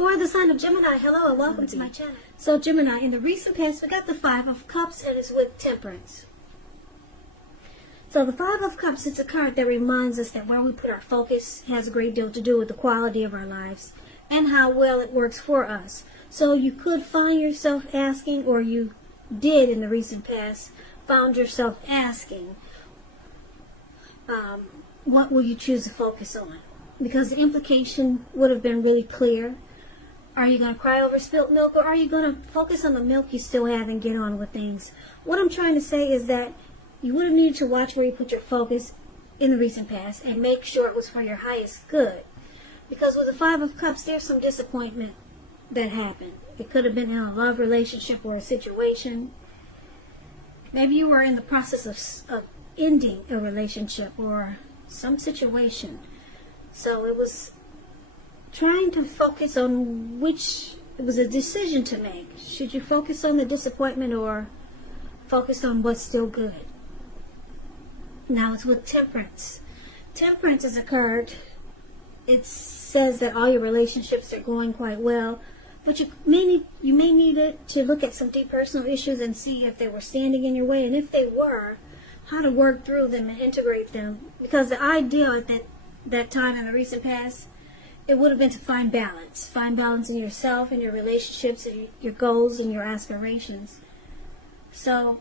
For the sign of Gemini, hello and welcome to my channel. So Gemini, in the recent past, we got the Five of Cups and it's with Temperance. So the Five of Cups, it's a card that reminds us that where we put our focus has a great deal to do with the quality of our lives and how well it works for us. So you could find yourself asking, or you did in the recent past, found yourself asking, what will you choose to focus on? Because the implication would have been really clear. Are you going to cry over spilt milk, or are you going to focus on the milk you still have and get on with things? What I'm trying to say is that you would have needed to watch where you put your focus in the recent past and make sure it was for your highest good. Because with the Five of Cups, there's some disappointment that happened. It could have been in a love relationship or a situation. Maybe you were in the process of ending a relationship or some situation. So it was trying to focus on which, it was a decision to make. Should you focus on the disappointment or focus on what's still good? Now it's with Temperance. Temperance is a card. It says that all your relationships are going quite well, but you may need it to look at some deep personal issues and see if they were standing in your way, and if they were, how to work through them and integrate them. Because the ideal at that time in the recent past, it would have been to find balance. Find balance in yourself and your relationships and your goals and your aspirations. So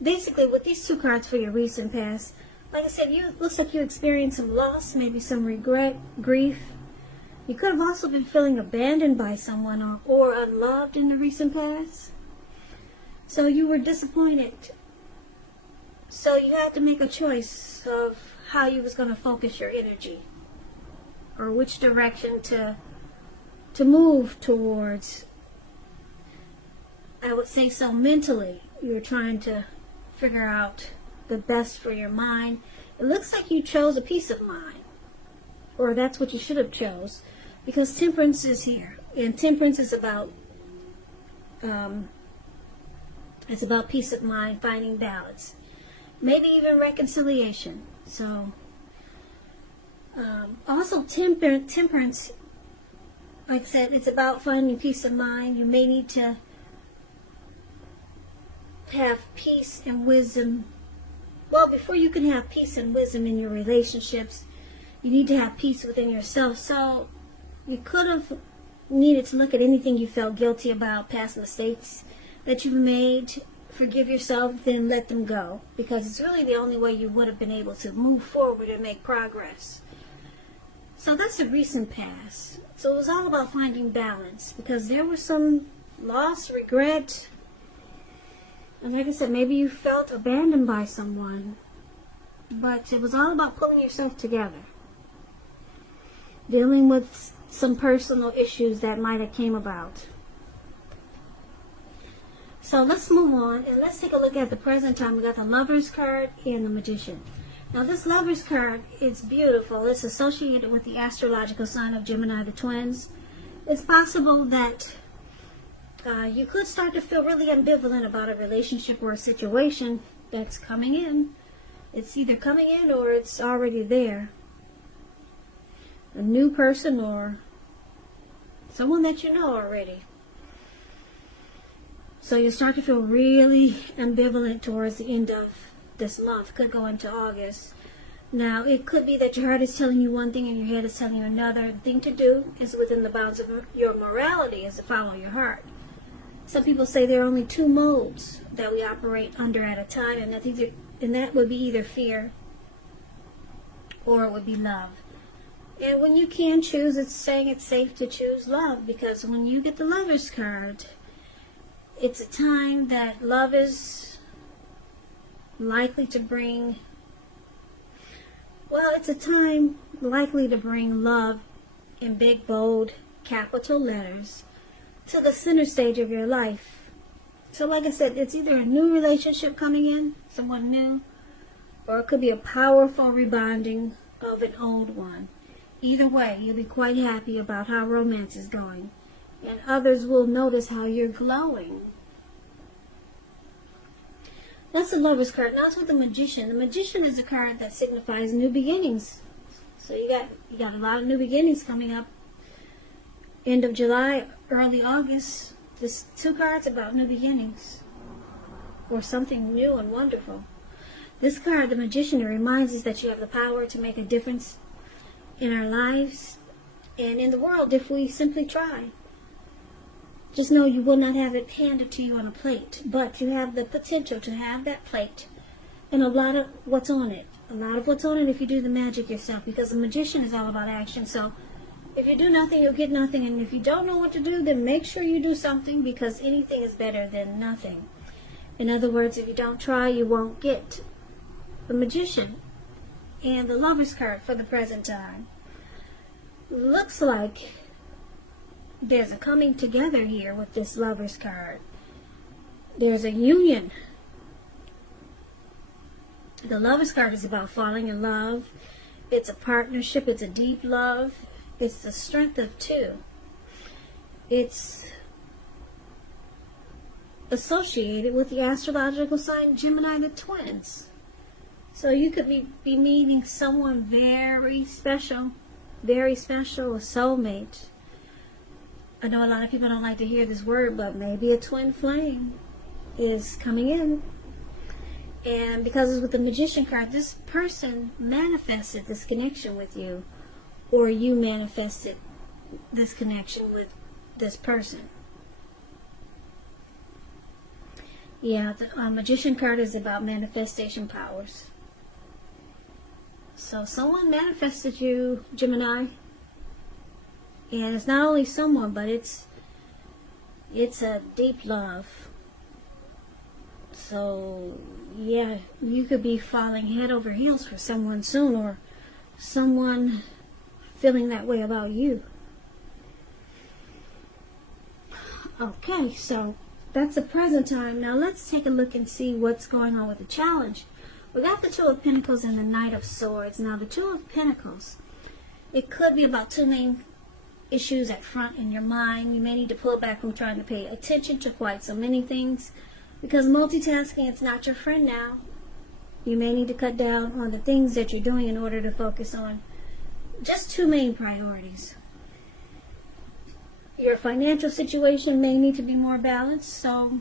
basically with these two cards for your recent past, like I said, looks like you experienced some loss, maybe some regret, grief. You could have also been feeling abandoned by someone or unloved in the recent past. So you were disappointed. So you had to make a choice of how you was going to focus your energy, or which direction to move towards. I would say so mentally, you were trying to figure out the best for your mind. It looks like you chose a peace of mind, or that's what you should have chose, because Temperance is here, and Temperance is about peace of mind, finding balance, maybe even reconciliation. So also Temperance, like I said, it's about finding peace of mind. You may need to have peace and wisdom. Well, before you can have peace and wisdom in your relationships, you need to have peace within yourself. So you could have needed to look at anything you felt guilty about, past mistakes that you've made, forgive yourself, then let them go. Because it's really the only way you would have been able to move forward and make progress. So that's the recent past. So it was all about finding balance, because there was some loss, regret, and like I said, maybe you felt abandoned by someone, but it was all about pulling yourself together, dealing with some personal issues that might have came about. So let's move on and let's take a look at the present time. We got the Lover's card and the Magician. Now this Lover's card, it's beautiful. It's associated with the astrological sign of Gemini, the twins. It's possible that you could start to feel really ambivalent about a relationship or a situation that's coming in. It's either coming in or it's already there. A new person or someone that you know already. So you start to feel really ambivalent towards the end of this month. Could go into August. Now, it could be that your heart is telling you one thing and your head is telling you another. The thing to do is within the bounds of your morality is to follow your heart. Some people say there are only two modes that we operate under at a time, and that would be either fear or it would be love. And when you can choose, it's saying it's safe to choose love, because when you get the Lover's card, it's a time that love is likely to bring, well, it's a time likely to bring love in big, bold, capital letters to the center stage of your life. So like I said, it's either a new relationship coming in, someone new, or it could be a powerful rebonding of an old one. Either way, you'll be quite happy about how romance is going, and others will notice how you're glowing. That's the Lover's card. Now it's with the Magician. The Magician is a card that signifies new beginnings. So you got a lot of new beginnings coming up end of July, early August, this 2 cards about new beginnings or something new and wonderful. This card, the Magician, it reminds us that you have the power to make a difference in our lives and in the world if we simply try. Just know you will not have it handed to you on a plate, but you have the potential to have that plate and a lot of what's on it. A lot of what's on it if you do the magic yourself, because the Magician is all about action. So if you do nothing, you'll get nothing. And if you don't know what to do, then make sure you do something, because anything is better than nothing. In other words, if you don't try, you won't get. The Magician and the Lover's card for the present time. Looks like there's a coming together here with this Lover's card. There's a union. The Lover's card is about falling in love. It's a partnership. It's a deep love. It's the strength of 2. It's associated with the astrological sign Gemini, the twins. So you could be meeting someone very special, a soulmate. I know a lot of people don't like to hear this word, but maybe a twin flame is coming in. And because it's with the Magician card, this person manifested this connection with you, or you manifested this connection with this person. Yeah, the Magician card is about manifestation powers. So someone manifested you, Gemini. And it's not only someone, but it's a deep love. So, yeah, you could be falling head over heels for someone soon, or someone feeling that way about you. Okay, so that's the present time. Now let's take a look and see what's going on with the challenge. We got the 2 of Pentacles and the Knight of Swords. Now the 2 of Pentacles, it could be about 2 main issues at front in your mind. You may need to pull back from trying to pay attention to quite so many things, because multitasking is not your friend now. You may need to cut down on the things that you're doing in order to focus on just 2 main priorities. Your financial situation may need to be more balanced, so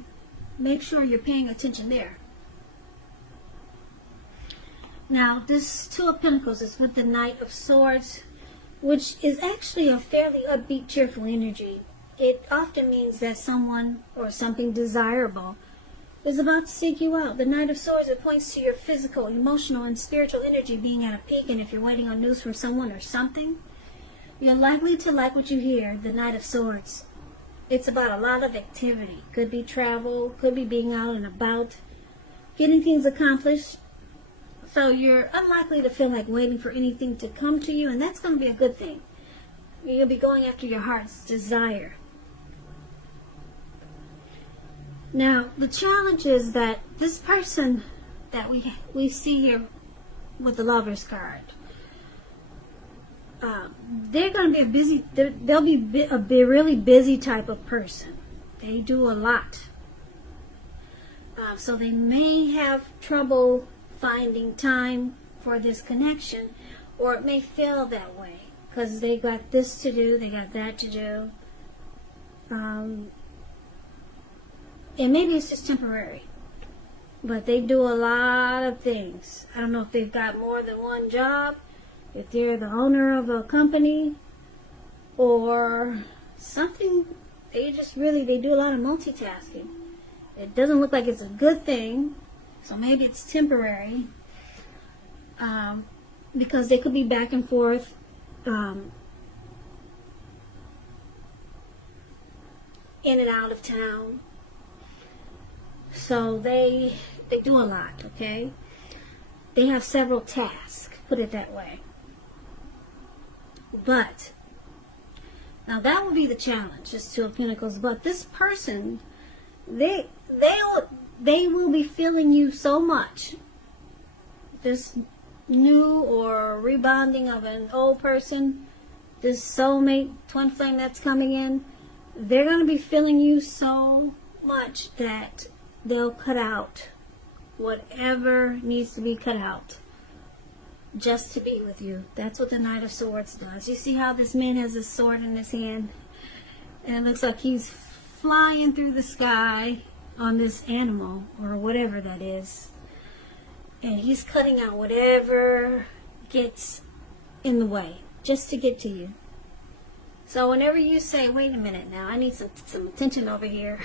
make sure you're paying attention there. Now, this 2 of Pentacles is with the Knight of Swords, which is actually a fairly upbeat, cheerful energy. It often means that someone or something desirable is about to seek you out. The Knight of Swords, it points to your physical, emotional, and spiritual energy being at a peak, and if you're waiting on news from someone or something, you're likely to like what you hear. The Knight of Swords, it's about a lot of activity. Could be travel, could be being out and about, getting things accomplished. So you're unlikely to feel like waiting for anything to come to you, and that's going to be a good thing. You'll be going after your heart's desire. Now, the challenge is that this person that we see here with the Lover's card, they're going to be they'll be a really busy type of person. They do a lot. So they may have trouble finding time for this connection, or it may feel that way because they got this to do, they got that to do, and maybe it's just temporary, but they do a lot of things. I don't know if they've got more than one job, if they're the owner of a company or something. They do a lot of multitasking. It doesn't look like it's a good thing. So maybe it's temporary, because they could be back and forth, in and out of town. So they do a lot, okay? They have several tasks, put it that way. But, now that would be the challenge, just 2 of Pentacles. But this person, they will be feeling you so much. This new or rebonding of an old person, this soulmate, twin flame that's coming in, they're going to be feeling you so much that they'll cut out whatever needs to be cut out just to be with you. That's what the Knight of Swords does. You see how this man has a sword in his hand? And it looks like he's flying through the sky on this animal or whatever that is. And he's cutting out whatever gets in the way just to get to you. So whenever you say, wait a minute now, I need some attention over here.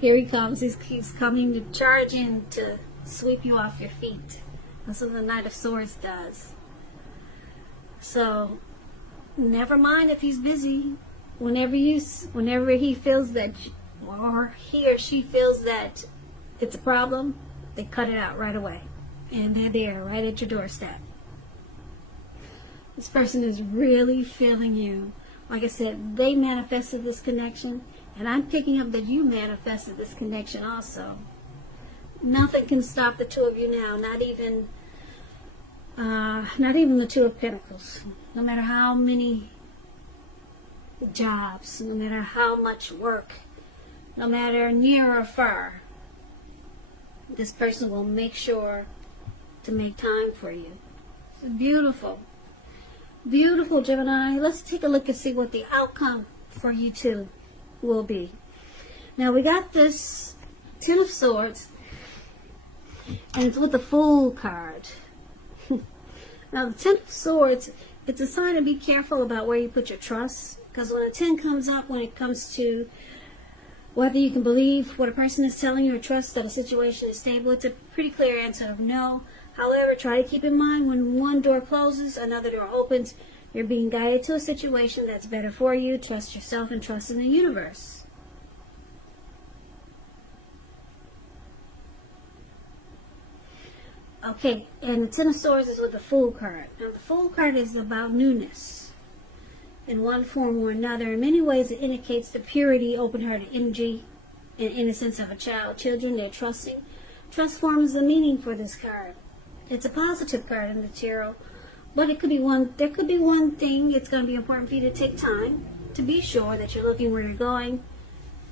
Here he comes. He's coming to charge in to sweep you off your feet. That's what the Knight of Swords does. So never mind if he's busy. Whenever he feels that, or he or she feels that it's a problem, they cut it out right away. And they're there, right at your doorstep. This person is really feeling you. Like I said, they manifested this connection, and I'm picking up that you manifested this connection also. Nothing can stop the two of you now, not even the Two of Pentacles. No matter how many jobs, no matter how much work, no matter near or far, this person will make sure to make time for you. It's beautiful. Beautiful, Gemini. Let's take a look and see what the outcome for you two will be. Now we got this Ten of Swords, and it's with the Fool card. Now the Ten of Swords, it's a sign to be careful about where you put your trust, because when a 10 comes up, when it comes to whether you can believe what a person is telling you or trust that a situation is stable, it's a pretty clear answer of no. However, try to keep in mind when one door closes, another door opens. You're being guided to a situation that's better for you. Trust yourself and trust in the universe. Okay, and the Ten of Swords is with the Fool card. Now, the Fool card is about newness in one form or another. In many ways, it indicates the purity, open-hearted energy, and innocence of a child. Children, they're trusting. Trust forms the meaning for this card. It's a positive card in the tarot, but there could be one thing. It's going to be important for you to take time to be sure that you're looking where you're going.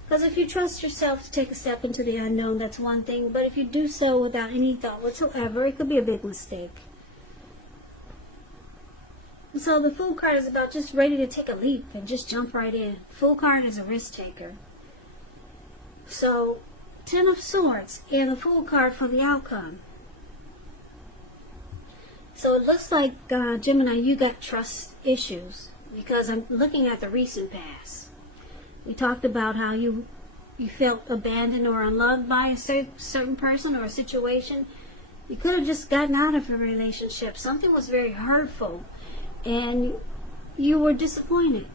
Because if you trust yourself to take a step into the unknown, that's one thing. But if you do so without any thought whatsoever, it could be a big mistake. So the Fool card is about just ready to take a leap and just jump right in. Fool card is a risk taker. So, Ten of Swords and the Fool card for the outcome. So it looks like, Gemini, you got trust issues, because I'm looking at the recent past. We talked about how you felt abandoned or unloved by a certain person or a situation. You could have just gotten out of a relationship. Something was very hurtful, and you were disappointed.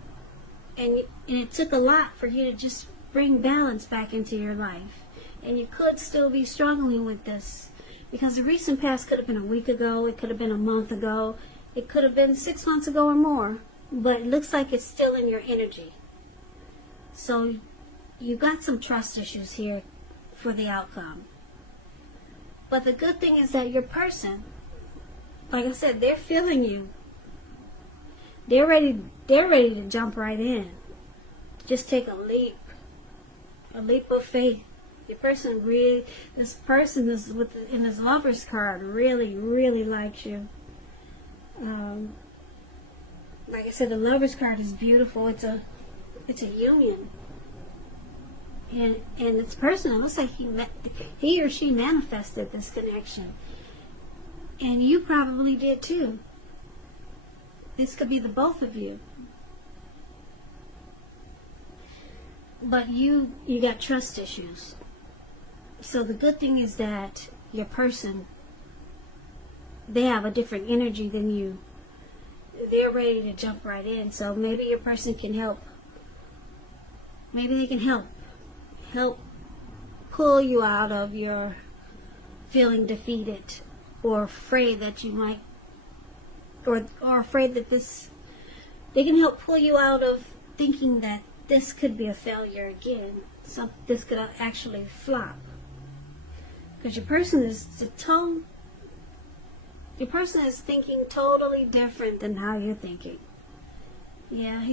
And it took a lot for you to just bring balance back into your life. And you could still be struggling with this. Because the recent past could have been a week ago, it could have been a month ago, it could have been 6 months ago or more, but it looks like it's still in your energy. So you got some trust issues here for the outcome. But the good thing is that your person, like I said, they're feeling you. They're ready to jump right in. Just take a leap of faith. This person is in his Lover's card really, really likes you. Like I said, the Lover's card is beautiful. It's a union. And this person, it looks like he or she manifested this connection. And you probably did too. This could be the both of you. But you got trust issues. So the good thing is that your person, they have a different energy than you. They're ready to jump right in. So maybe your person can help. Maybe they can help pull you out of your feeling defeated or afraid that you might, or afraid that they can help pull you out of thinking that this could be a failure again. So this could actually flop. Because your person is thinking totally different than how you're thinking. Yeah,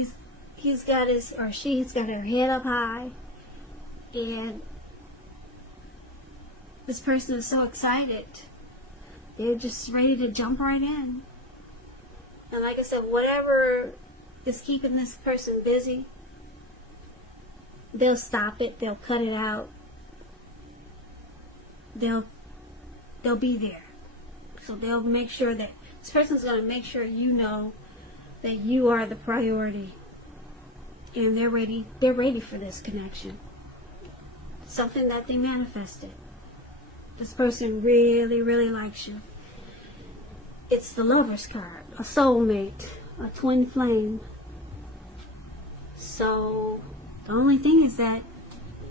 he's got his, or she's got her head up high, and this person is so excited. They're just ready to jump right in. And like I said, whatever is keeping this person busy, they'll stop it, they'll cut it out, they'll be there. So they'll make sure that this person's going to make sure you know that you are the priority, and they're ready for this connection. Something that they manifested. This person really, really likes you. It's the Lover's card, a soulmate, a twin flame. So the only thing is that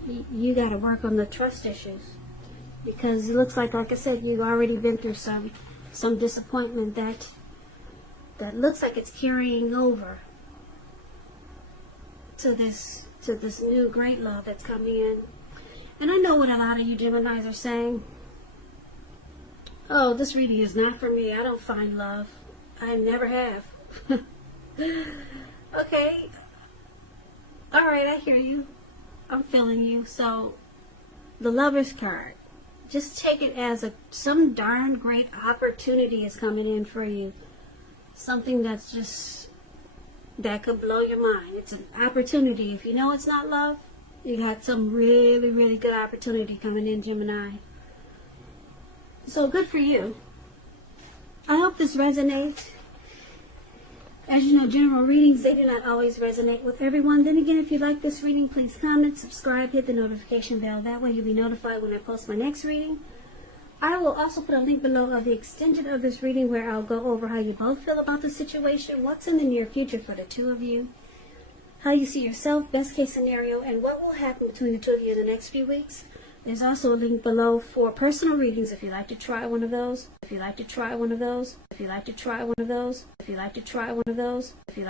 you got to work on the trust issues, because it looks like I said, you've already been through some disappointment that looks like it's carrying over to this new great love that's coming in. And I know what a lot of you Geminis are saying. Oh, this reading is not for me. I don't find love. I never have. Okay. Alright, I hear you. I'm feeling you. So, the Lover's card. Just take it as some darn great opportunity is coming in for you. Something that could blow your mind. It's an opportunity. If you know it's not love, you got some really, really good opportunity coming in, Gemini. So good for you. I hope this resonates. As you know, general readings, they do not always resonate with everyone. Then again, if you like this reading, please comment, subscribe, hit the notification bell. That way you'll be notified when I post my next reading. I will also put a link below of the extension of this reading where I'll go over how you both feel about the situation, what's in the near future for the two of you, how you see yourself, best case scenario, and what will happen between the two of you in the next few weeks. There's also a link below for personal readings if you'd like to try one of those. If you'd like to try one of those. If you'd like to try one of those. If you'd like to try one of those. If you